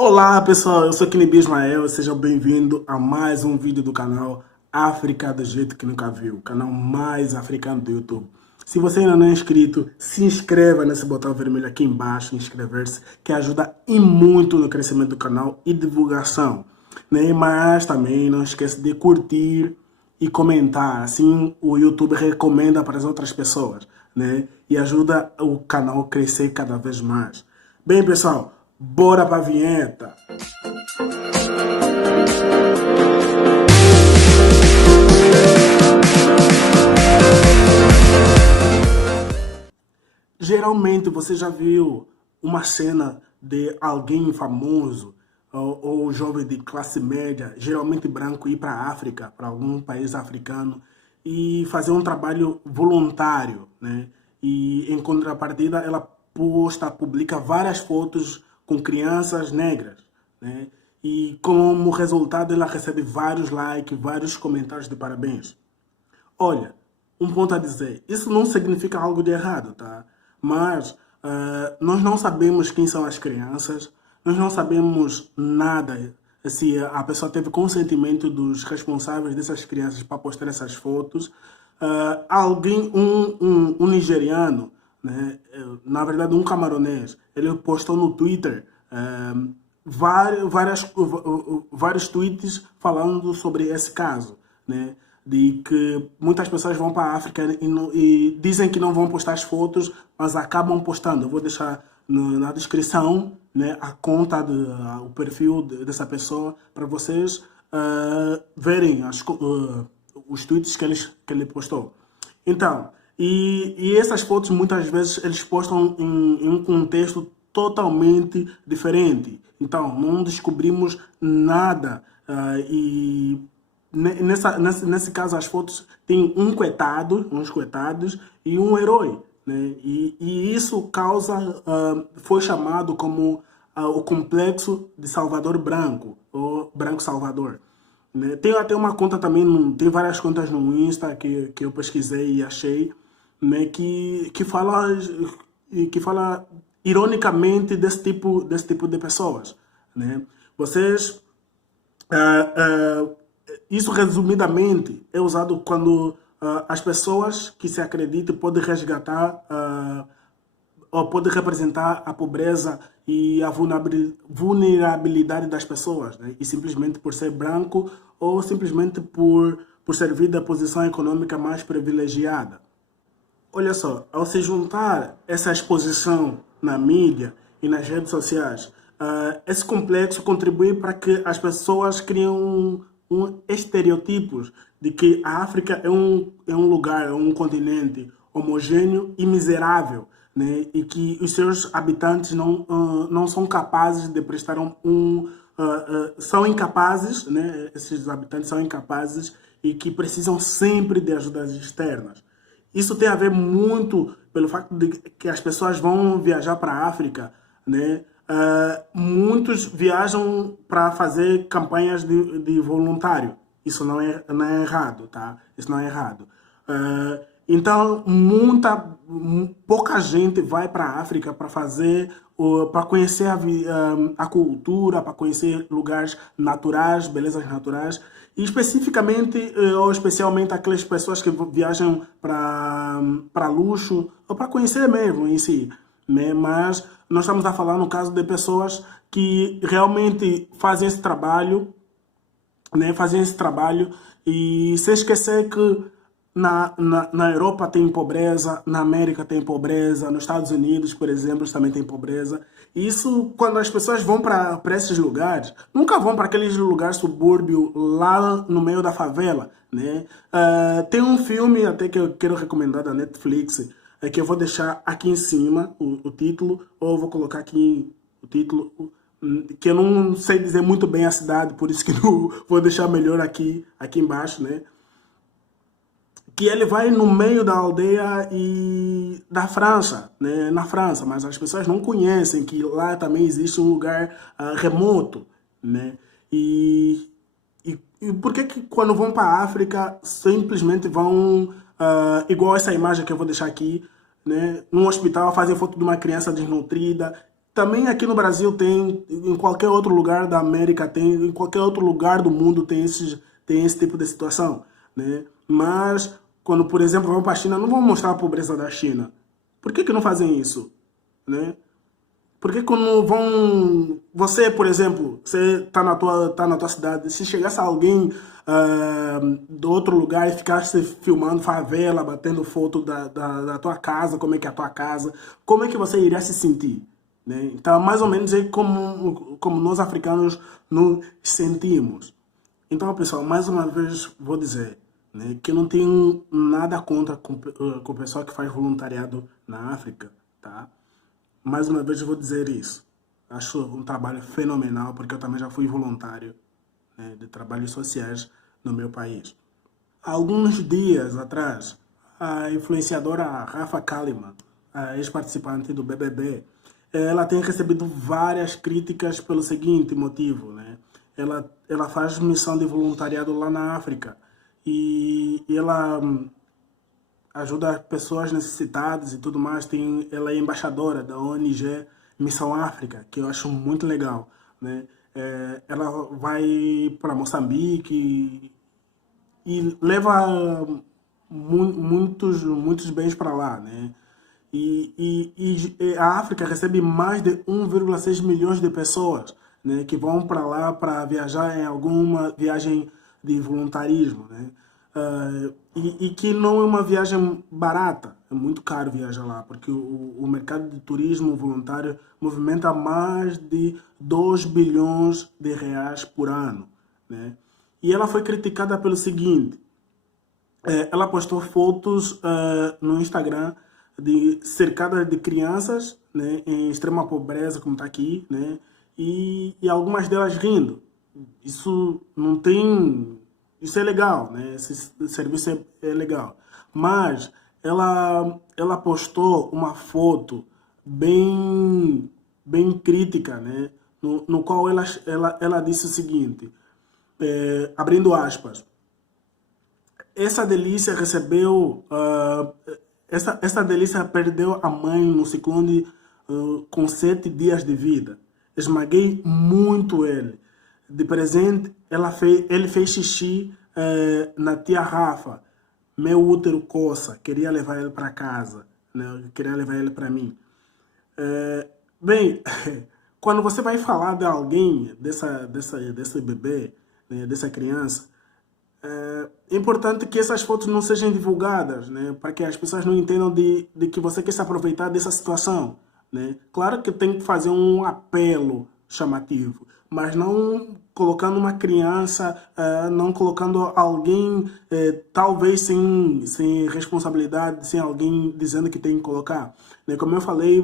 Olá pessoal, eu sou Kinibi Ismael, seja bem-vindo a mais um vídeo do canal África do Jeito que Nunca Viu, o canal mais africano do YouTube. Se você ainda não é inscrito, se inscreva nesse botão vermelho aqui embaixo, inscrever-se, que ajuda e muito no crescimento do canal e divulgação. Né? Mas também não esqueça de curtir e comentar, assim o YouTube recomenda para as outras pessoas, né? E ajuda o canal a crescer cada vez mais. Bem pessoal, bora para a vinheta! Geralmente você já viu uma cena de alguém famoso ou jovem de classe média, geralmente branco, ir para a África, para algum país africano e fazer um trabalho voluntário, né? E em contrapartida ela publica várias fotos com crianças negras, né? E como resultado ela recebe vários likes, vários comentários de parabéns. Olha, um ponto a dizer, isso não significa algo de errado, tá? Mas nós não sabemos quem são as crianças, nós não sabemos nada se a pessoa teve consentimento dos responsáveis dessas crianças para postar essas fotos. Alguém, um nigeriano, né, na verdade um camaronês, ele postou no Twitter vários tweets falando sobre esse caso, né? De que muitas pessoas vão para a África e dizem que não vão postar as fotos, mas acabam postando. Eu vou deixar na descrição, né, a conta, o perfil dessa pessoa para vocês verem os tweets que ele postou. Então, e essas fotos muitas vezes eles postam em um contexto totalmente diferente. Então, não descobrimos nada e nesse caso as fotos têm uns coitados e um herói, né? E isso causa, foi chamado como o complexo de Salvador Branco, ou Branco Salvador. Né? Tem até uma conta também, tem várias contas no Insta que eu pesquisei e achei, né? que fala ironicamente desse tipo de pessoas, né? Vocês isso, resumidamente, é usado quando as pessoas que se acreditam podem resgatar ou podem representar a pobreza e a vulnerabilidade das pessoas, né? E simplesmente por ser branco ou simplesmente por servir da posição econômica mais privilegiada. Olha só, ao se juntar essa exposição na mídia e nas redes sociais, esse complexo contribui para que as pessoas criem um estereotipos de que a África é um lugar, é um continente homogêneo e miserável, né? E que os seus habitantes não são capazes de prestar são incapazes, né? Esses habitantes são incapazes e que precisam sempre de ajudas externas. Isso tem a ver muito pelo fato de que as pessoas vão viajar para a África, né? Muitos viajam para fazer campanhas de voluntário. Isso não é errado, tá? Isso não é errado. Então, pouca gente vai para a África para para conhecer a cultura, para conhecer lugares naturais, belezas naturais, e especificamente ou especialmente aquelas pessoas que viajam para luxo ou para conhecer mesmo em si, né? Mas nós estamos a falar no caso de pessoas que realmente fazem esse trabalho, né? Fazem esse trabalho e se esquecer que na Europa tem pobreza, na América tem pobreza, nos Estados Unidos, por exemplo, também tem pobreza. E isso, quando as pessoas vão para esses lugares, nunca vão para aqueles lugares subúrbio, lá no meio da favela, né? Tem um filme até que eu quero recomendar da Netflix, que eu vou deixar aqui em cima o título, ou eu vou colocar aqui o título, que eu não sei dizer muito bem a cidade, por isso que não vou deixar melhor aqui embaixo, né? Que ele vai no meio da aldeia da França, né? Na França, mas as pessoas não conhecem que lá também existe um lugar remoto, né? E por que quando vão para a África simplesmente vão, igual essa imagem que eu vou deixar aqui, né? Num hospital fazem foto de uma criança desnutrida, Também aqui no Brasil tem, em qualquer outro lugar da América tem, em qualquer outro lugar do mundo tem esse tipo de situação, né? Mas quando, por exemplo, vão para a China, não vão mostrar a pobreza da China. Por que que não fazem isso, né? Porque quando vão... Você, por exemplo, você tá na tua cidade, se chegasse alguém do outro lugar e ficasse filmando favela, batendo foto da tua casa, como é que é a tua casa, como é que você iria se sentir? Né? Então, mais ou menos é como nós africanos nos sentimos. Então, pessoal, mais uma vez vou dizer, né, que eu não tenho nada contra com o pessoal que faz voluntariado na África, tá? Mais uma vez eu vou dizer isso. Acho um trabalho fenomenal, porque eu também já fui voluntário, né, de trabalhos sociais no meu país. Há alguns dias atrás, a influenciadora Rafa Kalimann, a ex-participante do BBB, ela tem recebido várias críticas pelo seguinte motivo, né? Ela faz missão de voluntariado lá na África e ela ajuda pessoas necessitadas e tudo mais. Ela é embaixadora da ONG Missão África, que eu acho muito legal, né? Ela vai para Moçambique e leva muitos bens para lá, né? E a África recebe mais de 1,6 milhões de pessoas, né, que vão para lá para viajar em alguma viagem de voluntarismo, né? E que não é uma viagem barata, é muito caro viajar lá, porque o mercado de turismo voluntário movimenta mais de 2 bilhões de reais por ano, né? E ela foi criticada pelo seguinte: ela postou fotos no Instagram de cercada de crianças, né, em extrema pobreza, como está aqui, né, e algumas delas rindo. Isso não tem... Isso é legal, né? Esse serviço é legal. Mas ela postou uma foto bem crítica, né? No qual ela disse o seguinte, abrindo aspas: essa delícia recebeu... essa delícia perdeu a mãe no ciclone com 7 dias de vida. Esmaguei muito ele. De presente, ele fez xixi na tia Rafa. Meu útero coça. Queria levar ele para casa, né? Queria levar ele para mim. Bem, quando você vai falar de alguém, desse bebê, né, dessa criança, é importante que essas fotos não sejam divulgadas, né, para que as pessoas não entendam de que você quer se aproveitar dessa situação, né? Claro que tem que fazer um apelo chamativo, mas não colocando uma criança, não colocando alguém, talvez sem responsabilidade, sem alguém dizendo que tem que colocar, né? Como eu falei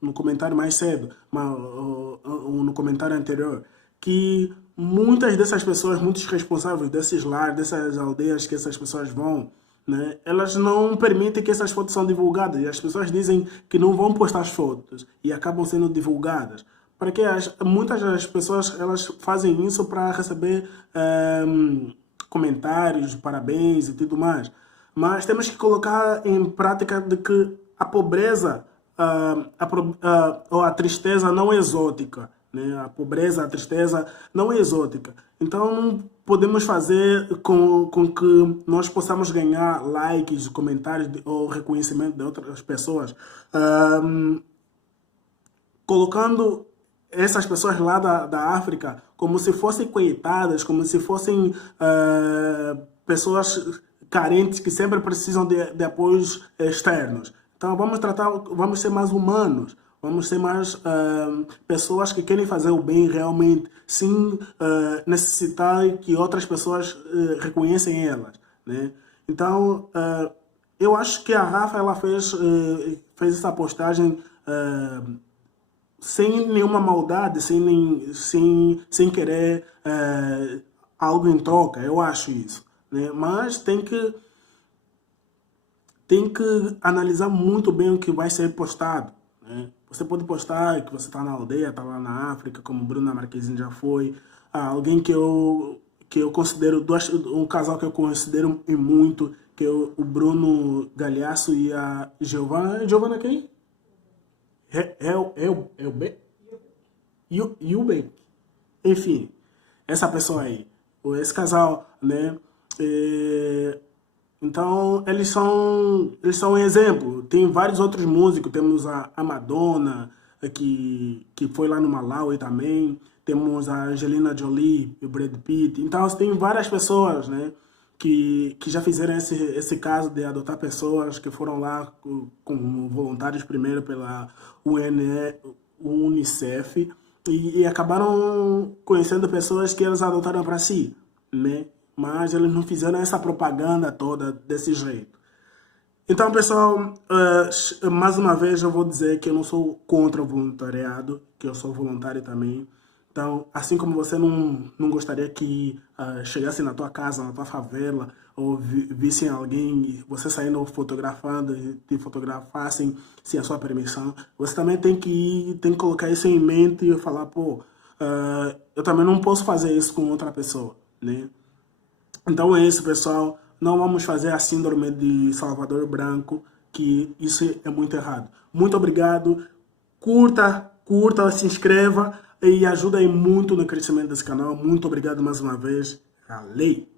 no comentário mais cedo, no comentário anterior, que muitas dessas pessoas, muitos responsáveis desses lares, dessas aldeias que essas pessoas vão, né, elas não permitem que essas fotos sejam divulgadas. E as pessoas dizem que não vão postar as fotos e acabam sendo divulgadas. Porque muitas das pessoas elas fazem isso para receber comentários, parabéns e tudo mais. Mas temos que colocar em prática de que a pobreza ou a tristeza não é exótica, né? A pobreza, a tristeza não é exótica. Então não podemos fazer com que nós possamos ganhar likes, comentários ou reconhecimento de outras pessoas, colocando essas pessoas lá da África como se fossem coitadas, como se fossem pessoas carentes que sempre precisam de apoios externos. Então vamos ser mais humanos, vamos ser mais pessoas que querem fazer o bem realmente, sem necessitar que outras pessoas reconheçam elas, né? Então, eu acho que a Rafa ela fez essa postagem sem nenhuma maldade, sem querer algo em troca. Eu acho isso, né? Mas tem que analisar muito bem o que vai ser postado, né? Você pode postar que você está na aldeia, está lá na África, como Bruna Marquezine já foi. Alguém que eu considero, um casal que eu considero muito, que é o Bruno Galhaço e a Giovana. Giovana quem? Eubank. Enfim, essa pessoa aí, ou esse casal, né? É, então, eles são um exemplo. Tem vários outros músicos. Temos a Madonna, que foi lá no Malawi também. Temos a Angelina Jolie e o Brad Pitt. Então, tem várias pessoas, né, que já fizeram esse caso de adotar pessoas que foram lá como voluntários primeiro pela UNICEF e acabaram conhecendo pessoas que eles adotaram para si, né? Mas eles não fizeram essa propaganda toda desse jeito. Então, pessoal, mais uma vez eu vou dizer que eu não sou contra o voluntariado, que eu sou voluntário também. Então, assim como você não gostaria que chegasse na tua casa, na tua favela, ou vissem alguém, e você saindo fotografando, e te fotografassem sem a sua permissão, você também tem que colocar isso em mente e falar, pô, eu também não posso fazer isso com outra pessoa, né? Então é isso, pessoal. Não vamos fazer a síndrome de Salvador Branco, que isso é muito errado. Muito obrigado. Curta, se inscreva e ajuda aí muito no crescimento desse canal. Muito obrigado mais uma vez. Valeu!